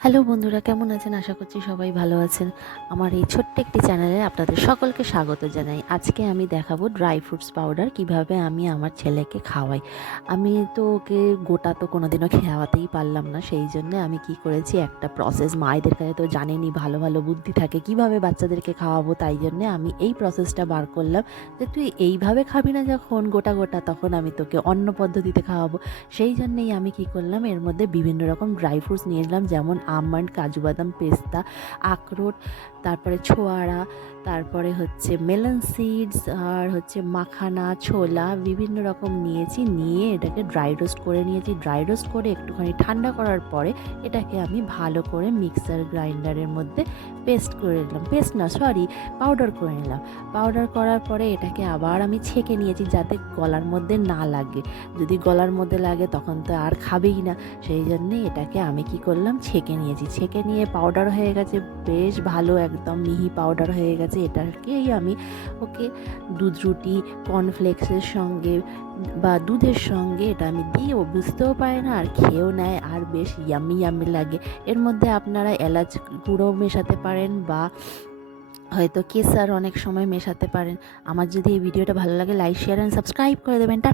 Hello বন্ধুরা, কেমন আছেন? আশা করছি সবাই ভালো আছেন। আমার এই ছোট্ট একটি চ্যানেলে আপনাদের সকলকে স্বাগত জানাই। আজকে আমি দেখাবো ড্রাই ফ্রুটস পাউডার কিভাবে আমি আমার ছেলেকে খাওয়াই। আমি তো ওকে গোটা তো কোনোদিনও খাওয়াতেই পারলাম না, সেই জন্যে আমি কি করেছি, একটা প্রসেস, মায়েদের কাছে তো জানেনই ভালো ভালো বুদ্ধি থাকে কিভাবে বাচ্চাদেরকে খাওয়াবো, তাই জন্যে আমি এই প্রসেসটা বার করলাম যে তুই এইভাবে খাবি না যখন গোটা গোটা, তখন আমি তোকে অন্য পদ্ধতিতে খাওয়াবো। সেই জন্যেই আমি কি করলাম, এর মধ্যে বিভিন্ন রকম ড্রাই ফ্রুটস নিয়ে নিলাম, যেমন আমন্ড, কাজু বাদাম, পেস্তা, আখরোট, তারপরে ছোয়ারা, তারপরে হচ্ছে মেলন সিডস, আর হচ্ছে মাখানা, ছোলা, বিভিন্ন রকম নিয়েছি। নিয়ে এটাকে ড্রাই রোস্ট করে নিয়েছি। ড্রাই রোস্ট করে একটুখানি ঠান্ডা করার পরে এটাকে আমি ভালো করে মিক্সার গ্রাইন্ডারের মধ্যে পেস্ট করে নিলাম, পাউডার করে নিলাম। পাউডার করার পরে এটাকে আবার আমি ছেঁকে নিয়েছি যাতে গলার মধ্যে না লাগে। যদি গলার মধ্যে লাগে তখন তো আর খাবেই না, সেই জন্যে এটাকে আমি কি করলাম, ছেঁকে নিয়েছি। ছেঁকে নিয়ে পাউডার হয়ে গেছে, বেশ ভালো একদম মিহি পাউডার হয়ে গেছে। এটাকেই আমি ওকে দুধ রুটি, কর্নফ্লেক্সের সঙ্গে বা দুধের সঙ্গে এটা আমি দিই, ও বুঝতেও পারে না আর খেয়েও নেয়, আর বেশ ইয়াম্মি ইয়াম্মি লাগে। এর মধ্যে আপনারা এলাচ গুঁড়ো মেশাতে পারেন বা হয়তো কেসার অনেক সময় মেশাতে পারেন। আমার যদি এই ভিডিওটা ভালো লাগে, লাইক, শেয়ার অ্যান্ড সাবস্ক্রাইব করে দেবেন। টাটা।